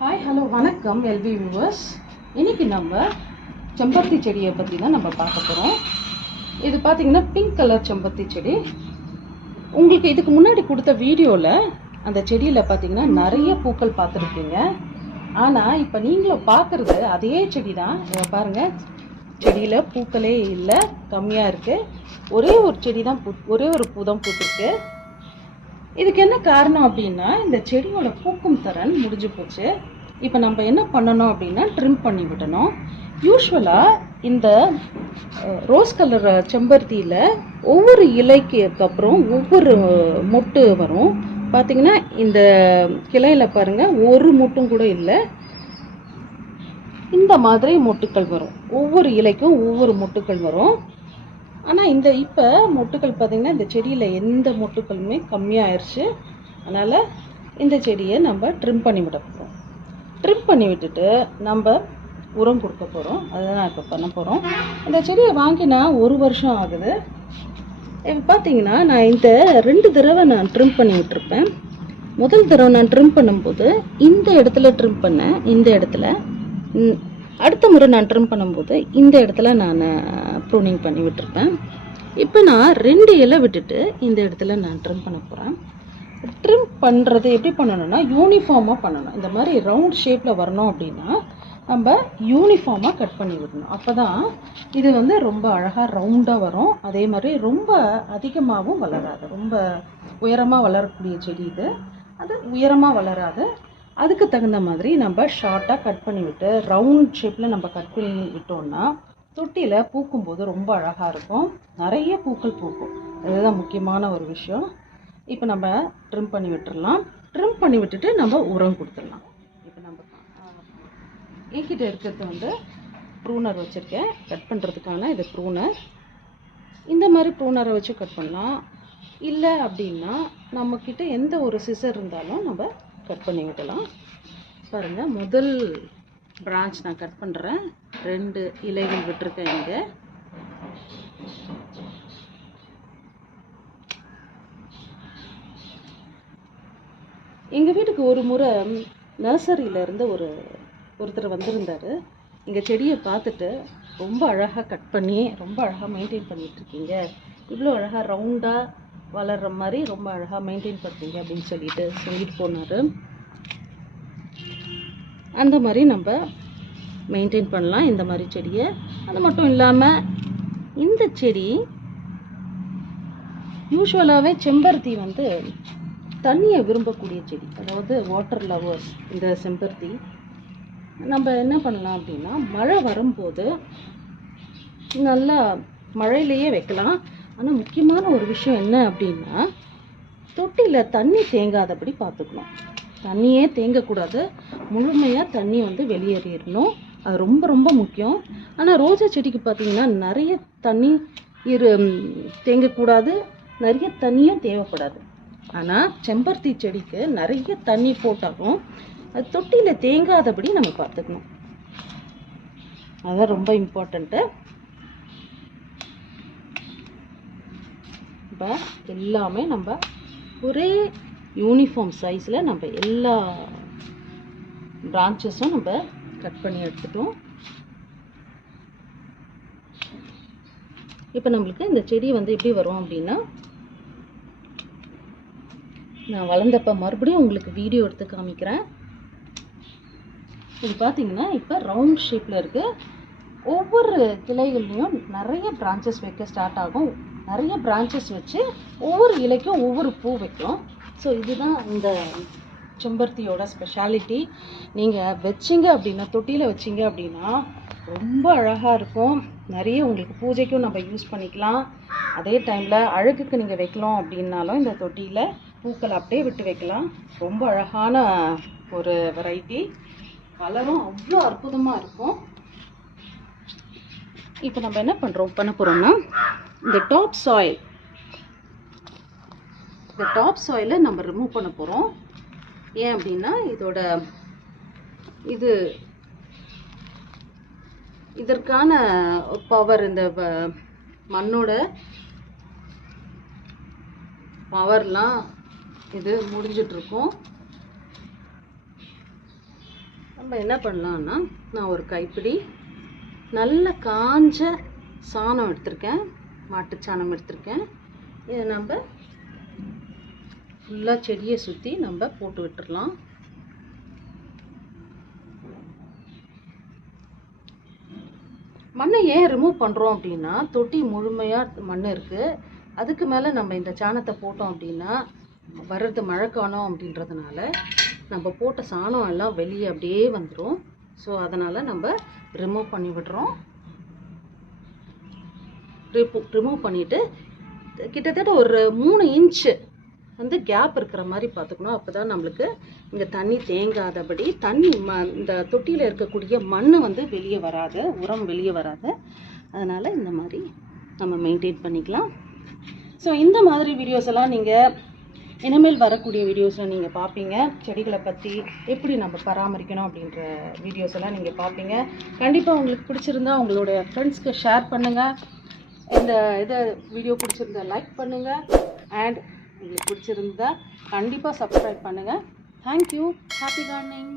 Hi hello வணக்கம் LV viewers. இன்றைக்கி நம்ம செம்பருத்தி செடியை பற்றி தான் நம்ம பார்க்க போகிறோம். இது பார்த்திங்கன்னா பிங்க் கலர் செம்பருத்தி செடி. உங்களுக்கு இதுக்கு முன்னாடி கொடுத்த வீடியோவில் அந்த செடியில் பார்த்திங்கன்னா நிறைய பூக்கள் பார்த்துருப்பீங்க. ஆனால் இப்போ நீங்களும் பார்க்குறது அதே செடி தான். பாருங்கள், செடியில் பூக்களே இல்லை, கம்மியாக இருக்குது. ஒரே ஒரு செடி தான் ஒரே ஒரு பூ தான் பூத்துருக்கு. இதுக்கு என்ன காரணம் அப்படின்னா, இந்த செடியோட பூக்கும் திறன் முடிஞ்சு போச்சு. இப்போ நம்ம என்ன பண்ணணும் அப்படின்னா, ட்ரிம் பண்ணி விடணும். யூஸ்வலாக இந்த ரோஸ் கலர் செம்பருத்தியில் ஒவ்வொரு இலைக்கு அப்புறம் ஒவ்வொரு மொட்டு வரும். பார்த்திங்கன்னா இந்த கிளையில் பாருங்கள், ஒரு மொட்டும் கூட இல்லை. இந்த மாதிரி மொட்டுக்கள் வரும். ஒவ்வொரு இலைக்கும் ஒவ்வொரு மொட்டுக்கள் வரும். ஆனால் இப்போ மொட்டுக்கள் பார்த்திங்கன்னா இந்த செடியில் எந்த மொட்டுக்களுமே கம்மியாகிடுச்சு. அதனால் இந்த செடியை நம்ம ட்ரிம் பண்ணி விட போகிறோம். ட்ரிம் பண்ணி விட்டுட்டு நம்ம உரம் கொடுக்க போகிறோம். அதுதான் இப்போ பண்ண போகிறோம். இந்த செடியை வாங்கி நான் 1 வருஷம் ஆகுது. இப்போ பார்த்தீங்கன்னா நான் இந்த 2 தடவை நான் ட்ரிம் பண்ணி விட்டுருப்பேன். முதல் தடவை நான் ட்ரிம் பண்ணும்போது இந்த இடத்துல ட்ரிம் பண்ணேன். இந்த இடத்துல அடுத்த முறை நான் ட்ரிம் பண்ணும்போது இந்த இடத்துல நான் ப்ரூனிங் பண்ணி விட்டுருப்பேன். இப்போ நான் 2 இலை விட்டுட்டு இந்த இடத்துல நான் ட்ரிம் பண்ண போகிறேன். ட்ரிம் பண்ணுறது எப்படி பண்ணணும்னா, யூனிஃபார்மாக பண்ணணும். இந்த மாதிரி ரவுண்ட் ஷேப்பில் வரணும் அப்படின்னா நம்ம யூனிஃபார்மாக கட் பண்ணி விடணும். அப்போ தான் இது ரொம்ப அழகாக ரவுண்டாக வரும். அதே மாதிரி ரொம்ப அதிகமாகவும் வளராது. ரொம்ப உயரமாக வளரக்கூடிய செடி இது. அது உயரமாக வளராது. அதுக்கு தகுந்த மாதிரி நம்ம ஷார்ட்டாக கட் பண்ணி விட்டு ரவுண்ட் ஷேப்பில் நம்ம கட் பண்ணி விட்டோம்னா தொட்டியில் பூக்கும்போது ரொம்ப அழகாக இருக்கும். நிறைய பூக்கள் பூக்கும். இதுதான் முக்கியமான ஒரு விஷயம். இப்போ நம்ம ட்ரிம் பண்ணி விட்டுடலாம். ட்ரிம் பண்ணி விட்டுட்டு நம்ம உரம் கொடுத்துடலாம். இப்போ நம்ம என்கிட்ட இருக்கிறது ப்ரூனர் வச்சுருக்கேன். கட் பண்ணுறதுக்கான இது ப்ரூனர். இந்த மாதிரி ப்ரூனரை வச்சு கட் பண்ணலாம். இல்லை அப்படின்னா நம்மக்கிட்ட எந்த ஒரு சிசர் இருந்தாலும் நம்ம கட் பண்ணி விடலாம். பாருங்கள், முதல் பிரான்ச் நான் கட் பண்ணுறேன். 2 இலைகள் விட்டுருக்கேன் இங்கே. எங்கள் வீட்டுக்கு ஒரு முறை நர்சரியிலேருந்து ஒருத்தர் வந்திருந்தார். எங்கள் செடியை பார்த்துட்டு ரொம்ப அழகாக கட் பண்ணி ரொம்ப அழகாக மெயின்டைன் பண்ணிகிட்ருக்கீங்க, இவ்வளோ அழகாக ரவுண்டாக வளர்கிற மாதிரி ரொம்ப அழகாக மெயின்டைன் பண்ணுறீங்க அப்படின்னு சொல்லிட்டு போனார். அந்த மாதிரி நம்ம மெயின்டைன் பண்ணலாம் இந்த மாதிரி செடியை. அது மட்டும் இல்லாமல் இந்த செடி யூஸ்வலாகவே செம்பருத்தி தண்ணியை விரும்பக்கூடிய செடி. அதாவது வாட்டர் லவர்ஸ் இந்த செம்பருத்தி. நம்ம என்ன பண்ணலாம் அப்படின்னா, மழை வரும்போது நல்லா மழையிலேயே வைக்கலாம். ஆனால் முக்கியமான ஒரு விஷயம் என்ன அப்படின்னா, தொட்டியில் தண்ணி தேங்காதபடி பார்த்துக்கணும். தண்ணியே தேங்கக்கூடாது. முழுமையாக தண்ணி வெளியேறிடணும். அது ரொம்ப ரொம்ப முக்கியம். ஆனால் ரோஜா செடிக்கு பார்த்திங்கன்னா நிறைய தண்ணி தேங்கக்கூடாது, நிறைய தண்ணியும் தேவைப்படாது. ஆனால் செம்பருத்தி செடிக்கு நிறைய தண்ணி போட்டாலும் அது தொட்டியில் தேங்காதபடி நம்ம பார்த்துக்கணும். அதுதான் ரொம்ப இம்பார்ட்டண்ட்டு. இப்போ எல்லாமே நம்ம ஒரே யூனிஃபார்ம் சைஸில் நம்ம எல்லா பிரான்ச்சஸும் நம்ம கட் பண்ணி எடுத்துட்டோம். இப்போ நம்மளுக்கு இந்த செடி எப்படி வரும் அப்படின்னா, நான் வளர்ந்தப்போ மறுபடியும் உங்களுக்கு வீடியோ எடுத்து காமிக்கிறேன். இது பார்த்தீங்கன்னா இப்போ ரவுண்ட் ஷேப்பில் இருக்குது. ஒவ்வொரு கிளைகள்லையும் நிறைய பிரான்ச்சஸ் வைக்க ஸ்டார்ட் ஆகும். நிறைய பிரான்ச்சஸ் வச்சு ஒவ்வொரு இலைக்கும் ஒவ்வொரு பூ வைக்கும். ஸோ இதுதான் இந்த செம்பருத்தியோட ஸ்பெஷாலிட்டி. நீங்கள் வச்சிங்க அப்படின்னா, தொட்டியில் வச்சிங்க அப்படின்னா ரொம்ப அழகாக இருக்கும். நிறைய உங்களுக்கு பூஜைக்கும் நம்ம யூஸ் பண்ணிக்கலாம். அதே டைமில் அழகுக்கு நீங்கள் வைக்கலாம் அப்படின்னாலும் இந்த தொட்டியில் பூக்கள் அப்படியே விட்டு வைக்கலாம். ரொம்ப அழகான ஒரு வெரைட்டி. கலரும் அவ்வளோ அற்புதமாக இருக்கும். இப்போ நம்ம என்ன பண்ண போகிறோம்னா, இந்த டாப் சாயிலை நம்ம ரிமூவ் பண்ண போகிறோம். ஏன் அப்படின்னா, இதற்கான பவர், இந்த மண்ணோட பவர்லாம் இது முடிஞ்சிட்ருக்கும். நம்ம என்ன பண்ணலான்னா, நான் ஒரு கைப்பிடி நல்ல காஞ்ச சாணம் எடுத்திருக்கேன், மாட்டுச்சாணம் எடுத்திருக்கேன். இதை நம்ம ஃபுல்லாக செடியை சுற்றி நம்ம போட்டு விட்டுடலாம். மண்ணை ஏன் ரிமூவ் பண்ணுறோம் அப்படின்னா, தொட்டி முழுமையாக மண் இருக்குது. அதுக்கு மேலே நம்ம இந்த சாணத்தை போட்டோம் அப்படின்னா வர்றது மழைக்காலம் அப்படின்றதுனால நம்ம போட்ட சாணம் எல்லாம் வெளியே அப்படியே வந்துடும். ஸோ அதனால் நம்ம ரிமூவ் பண்ணி விடுறோம். ரிமூவ் பண்ணிவிட்டு கிட்டத்தட்ட ஒரு 3 இன்ச்சு வந்து கேப் இருக்கிற மாதிரி பார்த்துக்கணும். அப்போ தான் நம்மளுக்கு இங்கே தண்ணி தேங்காதபடி தண்ணி இந்த தொட்டியில் இருக்கக்கூடிய மண் வந்து வெளியே வராது, உரம் வெளியே வராது. அதனால் இந்த மாதிரி நம்ம மெயின்டைன் பண்ணிக்கலாம். ஸோ இந்த மாதிரி வீடியோஸ் எல்லாம் நீங்கள் இனிமேல் வரக்கூடிய வீடியோஸில் நீங்கள் பார்ப்பீங்க. செடிகளை பற்றி எப்படி நம்ம பராமரிக்கணும் அப்படின்ற வீடியோஸ் எல்லாம் நீங்கள் பார்ப்பீங்க. கண்டிப்பாக உங்களுக்கு பிடிச்சிருந்தா உங்களுடைய ஃப்ரெண்ட்ஸ்க்கு ஷேர் பண்ணுங்கள். இந்த வீடியோ பிடிச்சிருந்தா லைக் பண்ணுங்கள். அண்ட் உங்களுக்கு பிடிச்சிருந்தா கண்டிப்பாக சப்ஸ்கிரைப் பண்ணுங்கள். தேங்க்யூ. Happy gardening.